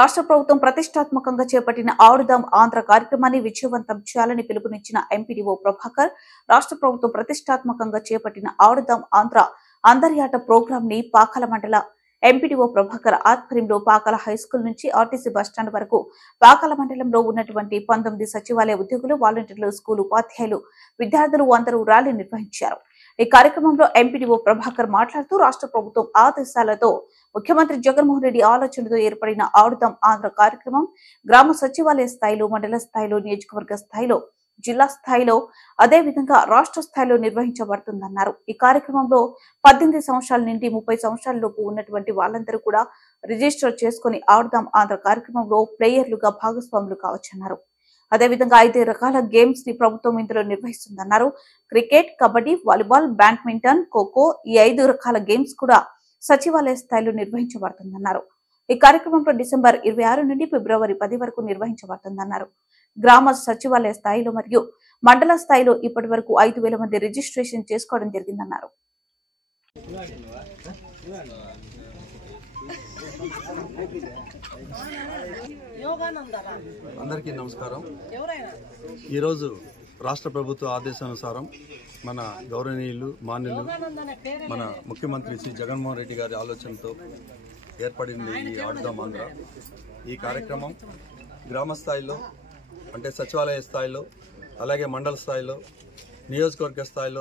రాష్ట్ర ప్రభుత్వం ప్రతిష్టాత్మకంగా చేపట్టిన ఆడుదాం ఆంధ్ర కార్యక్రమాన్ని విజయవంతం చేయాలని పిలుపునిచ్చిన ఎంపీడీఓ ప్రభాకర్ రాష్ట్ర ప్రభుత్వం ప్రతిష్టాత్మకంగా చేపట్టిన ఆడుదాం ఆంధ్ర అందరియాట ప్రోగ్రాం ని పాకాల మండల ఎంపీడీఓ ప్రభాకర్ ఆధ్వర్యంలో పాకాల హైస్కూల్ నుంచి ఆర్టీసీ బస్టాండ్ వరకు పాకాల మండలంలో ఉన్నటువంటి 19 సచివాలయ ఉద్యోగులు, వాలంటీర్లు, స్కూల్ ఉపాధ్యాయులు, విద్యార్థులు అందరూ ర్యాలీ నిర్వహించారు. ఈ కార్యక్రమంలో ఎంపీడీఓ ప్రభాకర్ మాట్లాడుతూ రాష్ట్ర ప్రభుత్వం ఆదేశాలతో ముఖ్యమంత్రి జగన్మోహన్ రెడ్డి ఆలోచనతో ఏర్పడిన ఆడుదాం ఆంధ్ర కార్యక్రమం గ్రామ సచివాలయ స్థాయిలో, మండల స్థాయిలో, నియోజకవర్గ స్థాయిలో, జిల్లా స్థాయిలో, అదేవిధంగా రాష్ట్ర స్థాయిలో నిర్వహించబడుతుందన్నారు. ఈ కార్యక్రమంలో 18 సంవత్సరాల నుండి 30 సంవత్సరాల లోపు ఉన్నటువంటి వాళ్ళందరూ కూడా రిజిస్టర్ చేసుకుని ఆడుదాం ఆంధ్ర కార్యక్రమంలో ప్లేయర్లుగా భాగస్వాములు కావచ్చన్నారు. అదేవిధంగా 5 రకాల గేమ్స్ ని ప్రభుత్వం ఇందులో నిర్వహిస్తుందన్నారు. Cricket, kabaddi, volleyball, badminton, kho kho ఈ 5 రకాల గేమ్స్ కూడా సచివాలయ స్థాయిలో నిర్వహించబడుతుందన్నారు. ఈ కార్యక్రమంలో డిసెంబర్ 26 నుండి ఫిబ్రవరి 10 వరకు నిర్వహించబడుతుందన్నారు. గ్రామ సచివాలయ స్థాయిలో మరియు మండల స్థాయిలో ఇప్పటి వరకు 5,000 మంది రిజిస్ట్రేషన్ చేసుకోవడం జరిగిందన్నారు. అందరికీ నమస్కారం. ఈరోజు రాష్ట్ర ప్రభుత్వ ఆదేశానుసారం మన గౌరవనీయులు మాన్యులు మన ముఖ్యమంత్రి శ్రీ జగన్మోహన్ రెడ్డి గారి ఆలోచనతో ఏర్పడింది ఈ ఆడుదాం ఆంధ్ర. ఈ కార్యక్రమం గ్రామ స్థాయిలో అంటే సచివాలయ స్థాయిలో, అలాగే మండల స్థాయిలో, నియోజకవర్గ స్థాయిలో,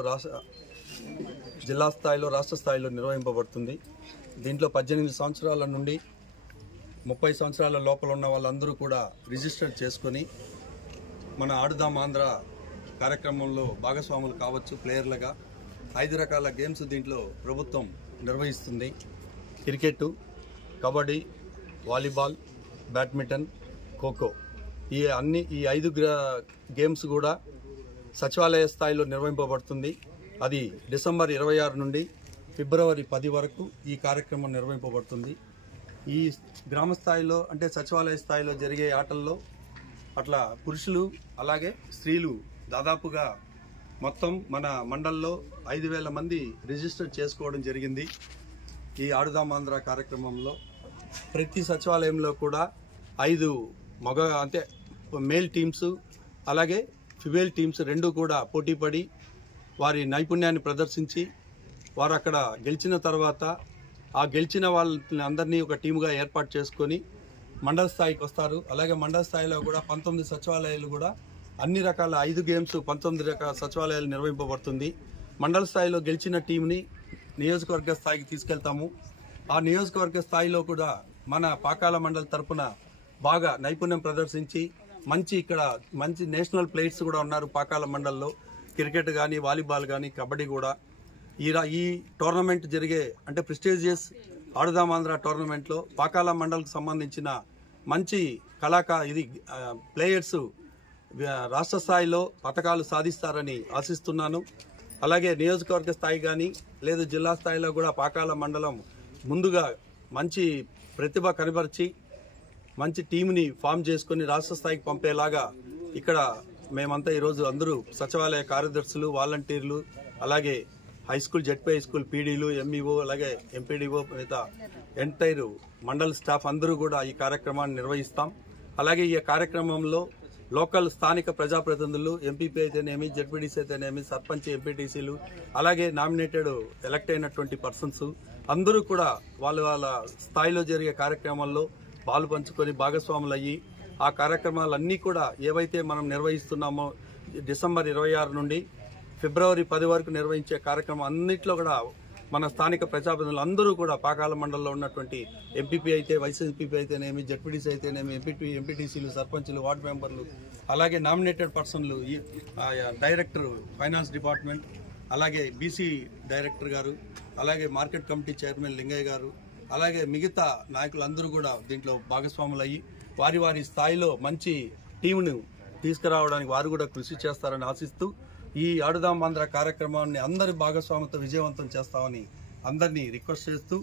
జిల్లా స్థాయిలో, రాష్ట్ర స్థాయిలో నిర్వహింపబడుతుంది. దీంట్లో 18 సంవత్సరాల నుండి 30 సంవత్సరాల లోపల ఉన్న వాళ్ళందరూ కూడా రిజిస్టర్ చేసుకొని మన ఆడుదాం ఆంధ్ర కార్యక్రమంలో భాగస్వాములు కావచ్చు. ప్లేయర్లుగా 5 రకాల గేమ్స్ దీంట్లో ప్రభుత్వం నిర్వహిస్తుంది. Cricket, kabaddi, volleyball, badminton, kho kho ఈ 5 గేమ్స్ కూడా సచివాలయ స్థాయిలో నిర్వహింపబడుతుంది. అది డిసెంబర్ 26 నుండి ఫిబ్రవరి 10 వరకు ఈ కార్యక్రమం నిర్వహింపబడుతుంది. ఈ గ్రామ స్థాయిలో అంటే సచివాలయ స్థాయిలో జరిగే ఆటల్లో అట్లా పురుషులు అలాగే స్త్రీలు దాదాపుగా మొత్తం మన మండల్లో 5,000 మంది రిజిస్టర్ చేసుకోవడం జరిగింది. ఈ ఆడుదాం ఆంధ్ర కార్యక్రమంలో ప్రతి సచివాలయంలో కూడా 5 అంటే మేల్ టీమ్స్ అలాగే ఫిమేల్ టీమ్స్ 2 కూడా పోటీపడి వారి నైపుణ్యాన్ని ప్రదర్శించి వారు అక్కడ గెలిచిన తర్వాత ఆ గెలిచిన వాళ్ళని అందరినీ ఒక టీముగా ఏర్పాటు చేసుకొని మండల స్థాయికి వస్తారు. అలాగే మండల స్థాయిలో కూడా 19 సచివాలయాలు కూడా అన్ని రకాల 5 గేమ్స్ 19 రకాల సచివాలయాలు నిర్వహింపబడుతుంది. మండల స్థాయిలో గెలిచిన టీంని నియోజకవర్గ స్థాయికి తీసుకెళ్తాము. ఆ నియోజకవర్గ స్థాయిలో కూడా మన పాకాల మండల తరపున బాగా నైపుణ్యం ప్రదర్శించి మంచి నేషనల్ ప్లేయర్స్ కూడా ఉన్నారు పాకాల మండల్లో. క్రికెట్ కానీ, వాలీబాల్ కానీ, కబడ్డీ కూడా ఈ టోర్నమెంట్ జరిగే అంటే ప్రెస్టీజియస్ ఆడుదాం ఆంధ్ర టోర్నమెంట్లో పాకాల మండల్కి సంబంధించిన మంచి ప్లేయర్స్ రాష్ట్ర స్థాయిలో పథకాలు సాధిస్తారని ఆశిస్తున్నాను. అలాగే నియోజకవర్గ స్థాయి కానీ లేదు జిల్లా స్థాయిలో కూడా పాకాల మండలం ముందుగా మంచి ప్రతిభ కనబరిచి మంచి టీంని ఫామ్ చేసుకుని రాష్ట్ర స్థాయికి పంపేలాగా ఇక్కడ మేమంతా ఈరోజు అందరూ సచివాలయ కార్యదర్శులు, వాలంటీర్లు, అలాగే high school, ZP high school పీడీలు, ఎంఈఓ, అలాగే ఎంపీడీఓ, మిగతా ఎంటైర్ మండల్ స్టాఫ్ అందరూ కూడా ఈ కార్యక్రమాన్ని నిర్వహిస్తాం. అలాగే ఈ కార్యక్రమంలో లోకల్ స్థానిక ప్రజాప్రతినిధులు, ఎంపీపీ అయితేనేమి, జెడ్పీడీసీ అయితేనేమి, సర్పంచ్, ఎంపీటీసీలు, అలాగే నామినేటెడ్ ఎలక్ట్ అయినటువంటి పర్సన్స్ అందరూ కూడా వాళ్ళ స్థాయిలో జరిగే కార్యక్రమాల్లో పాలు పంచుకొని భాగస్వాములు అయ్యి ఆ కార్యక్రమాలన్నీ కూడా ఏవైతే మనం నిర్వహిస్తున్నామో డిసెంబర్ 26 నుండి ఫిబ్రవరి 10 వరకు నిర్వహించే కార్యక్రమం అన్నింటిలో కూడా మన స్థానిక ప్రజాప్రతినిధులు అందరూ కూడా పాకాల మండలంలో ఉన్నటువంటి ఎంపీపీ అయితే, వైస్ ఎంపీపీ అయితేనేమి, జెడ్పీటీసీ అయితేనేమి, ఎంపీటీసీలు, సర్పంచులు, వార్డు మెంబర్లు, అలాగే నామినేటెడ్ పర్సన్లు, డైరెక్టర్ ఫైనాన్స్ డిపార్ట్మెంట్, అలాగే బీసీ డైరెక్టర్ గారు, అలాగే మార్కెట్ కమిటీ చైర్మన్ లింగయ్య గారు, అలాగే మిగతా నాయకులందరూ కూడా దీంట్లో భాగస్వాములు అయ్యి వారి స్థాయిలో మంచి టీమును తీసుకురావడానికి వారు కూడా కృషి చేస్తారని ఆశిస్తూ ఈ ఆడుదాం ఆంధ్ర కార్యక్రమాన్ని అందరి భాగస్వామ్యంతో విజయవంతం చేస్తామని అందరినీ రిక్వెస్ట్ చేస్తూ